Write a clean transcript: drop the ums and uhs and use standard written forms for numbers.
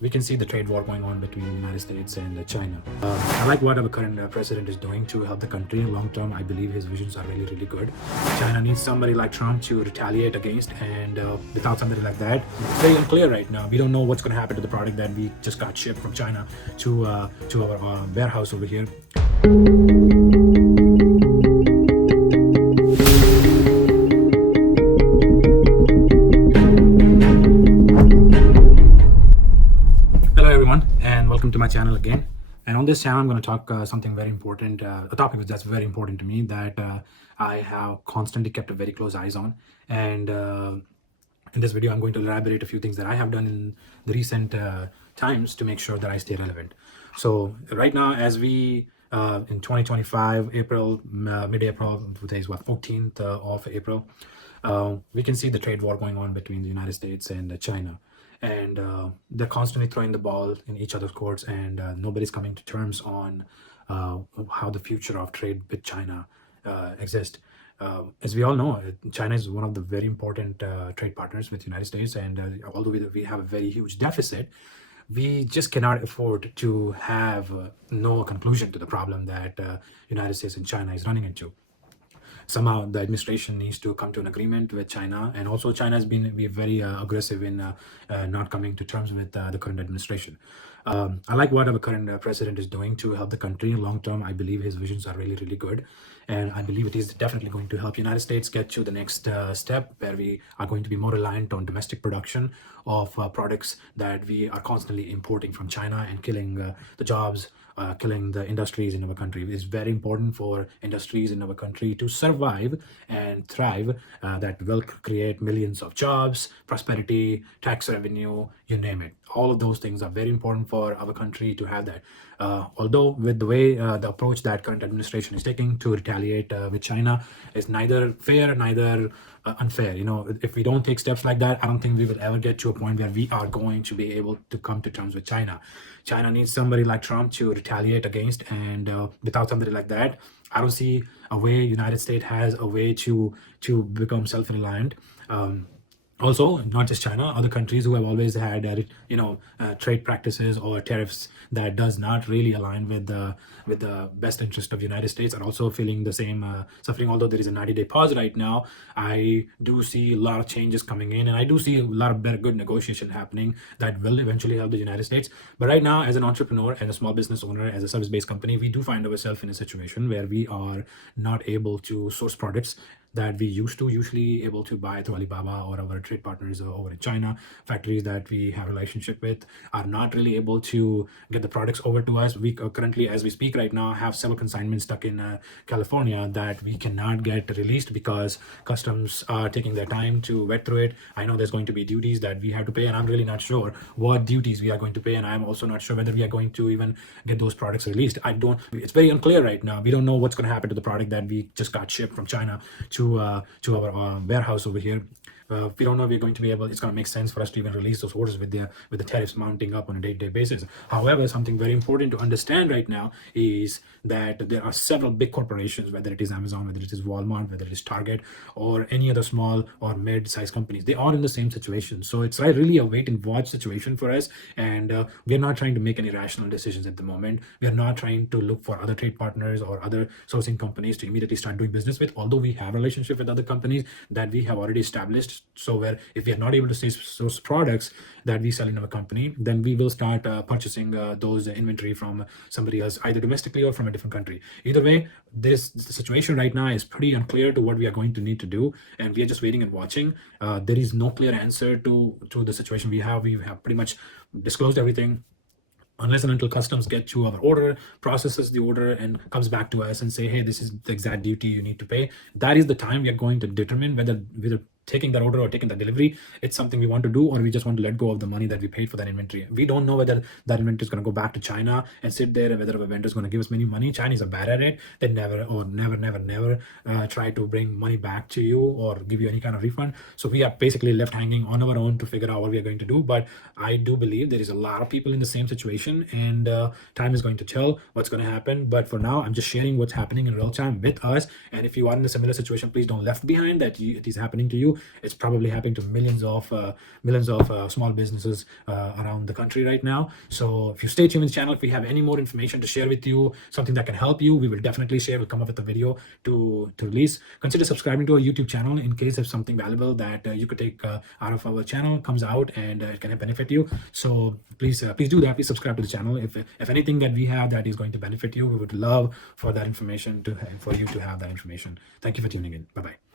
we can see the trade war going on between the United States and China. I like what our current president is doing to help the country. Long term, I believe his visions are really, really good. China needs somebody like Trump to retaliate against, and without somebody like that, it's very unclear right now. We don't know what's going to happen to the product that we just got shipped from China to our warehouse over here. Hello everyone, and welcome to my channel again. And on this channel, I'm going to talk something very important, a topic that's very important to me that I have constantly kept a very close eyes on. And in this video, I'm going to elaborate a few things that I have done in the recent times to make sure that I stay relevant. So right now, as we in 2025, April, mid-April, today is what, 14th of April, we can see the trade war going on between the United States and China. And they're constantly throwing the ball in each other's courts, and nobody's coming to terms on how the future of trade with China exists. As we all know, China is one of the very important trade partners with the United States, and although we have a very huge deficit, we just cannot afford to have no conclusion to the problem that United States and China is running into. Somehow the administration needs to come to an agreement with China, and also China has been very aggressive in not coming to terms with the current administration. I like what our current president is doing to help the country. Long term, I believe his visions are really, really good, and I believe it is definitely going to help United States get to the next step, where we are going to be more reliant on domestic production of products that we are constantly importing from China, and killing the jobs, killing the industries in our country. It is very important for industries in our country to survive and thrive. That will create millions of jobs, prosperity, tax revenue, you name it. All of those things are very important for our country to have that. Although with the way the approach that current administration is taking to retaliate with China is neither fair, neither unfair. You know, if we don't take steps like that, I don't think we will ever get to a point where we are going to be able to come to terms with China. China needs somebody like Trump to retaliate against, and without somebody like that, I don't see a way United States has a way to become self-reliant. Also, not just China, other countries who have always had trade practices or tariffs that does not really align with the best interest of the United States are also feeling the same suffering. Although there is a 90-day pause right now, I do see a lot of changes coming in, and I do see a lot of good negotiation happening that will eventually help the United States. But right now, as an entrepreneur and a small business owner, as a service-based company, we do find ourselves in a situation where we are not able to source products that we used to usually able to buy through Alibaba or our trade partners over in China. Factories that we have a relationship with are not really able to get the products over to us. We currently, as we speak right now, have several consignments stuck in California that we cannot get released because customs are taking their time to vet through it. I know there's going to be duties that we have to pay, and I'm really not sure what duties we are going to pay, and I'm also not sure whether we are going to even get those products released. It's very unclear right now. We don't know what's going to happen to the product that we just got shipped from China to our warehouse over here. We don't know if we're going to be able, it's going to make sense for us to even release those orders with the tariffs mounting up on a day-to-day basis. However, something very important to understand right now is that there are several big corporations, whether it is Amazon, whether it is Walmart, whether it is Target, or any other small or mid-sized companies. They are in the same situation. So it's really a wait and watch situation for us. And we're not trying to make any rational decisions at the moment. We're not trying to look for other trade partners or other sourcing companies to immediately start doing business with, although we have a relationship with other companies that we have already established. So where if we are not able to source products that we sell in our company, then we will start purchasing those inventory from somebody else, either domestically or from a different country. Either way, the situation right now is pretty unclear to what we are going to need to do, and we are just waiting and watching. There is no clear answer to the situation we have. We have pretty much disclosed everything. Unless and until customs get to our order, processes the order, and comes back to us and say, hey, this is the exact duty you need to pay, that is the time we are going to determine whether taking that order or taking that delivery, it's something we want to do, or we just want to let go of the money that we paid for that inventory. We don't know whether that inventory is going to go back to China and sit there, and whether a vendor is going to give us many money. Chinese are bad at it. They never try to bring money back to you or give you any kind of refund. So we are basically left hanging on our own to figure out what we are going to do. But I do believe there is a lot of people in the same situation, and time is going to tell what's going to happen. But for now, I'm just sharing what's happening in real time with us. And if you are in a similar situation, please don't left behind that it is happening to you. you, it's probably happening to millions of small businesses around the country right now. So if you stay tuned with the channel, if we have any more information to share with you, something that can help you, we will definitely share. We'll come up with a video to release. Consider subscribing to our YouTube channel in case if something valuable that you could take out of our channel comes out and it can benefit you. So please do that. Please subscribe to the channel. If anything that we have that is going to benefit you, we would love for that information for you to have that information. Thank you for tuning in. Bye bye.